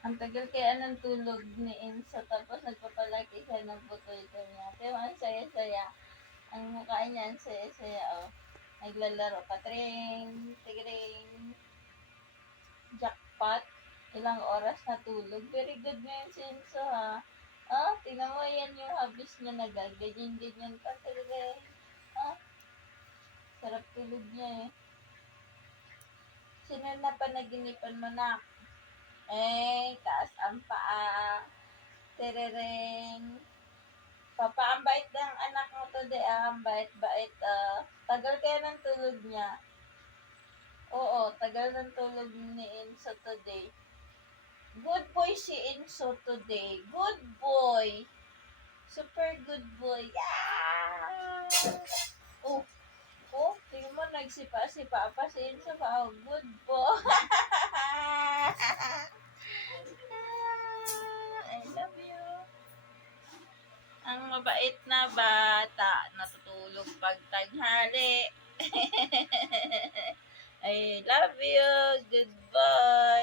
Ang tagal kaya ng tulog ni Enzo, tapos nagpapalaki siya ng putol niya. Pero ang saya-saya. Ang mukha niya, ang saya-saya, oh. Naglalaro pa, tring, tigring, jackpot. Ilang oras na tulog. Very good ngayon si Enzo, ha. Ah, tingnan mo yan yung hobbies niya na gaganyan-ganyan pa talaga. Ah, sarap tulog niya eh. Sino na panaginipan mo na? Eh, taas ang paa. Terereng. Papa, ang bait ng anak mo today, ah. Ang bait-bait, ah. Tagal kaya ng tulog niya. Oo, tagal ng tulog ni Enzo today. Good boy si Enzo today. Good boy. Super good boy. Yeah! Oh, oh, tingnan mo, nagsipa-sipa pa si Enzo pa. Good boy. I love you. Ang mabait na bata, natutulog pag tanghali. I love you. Goodbye.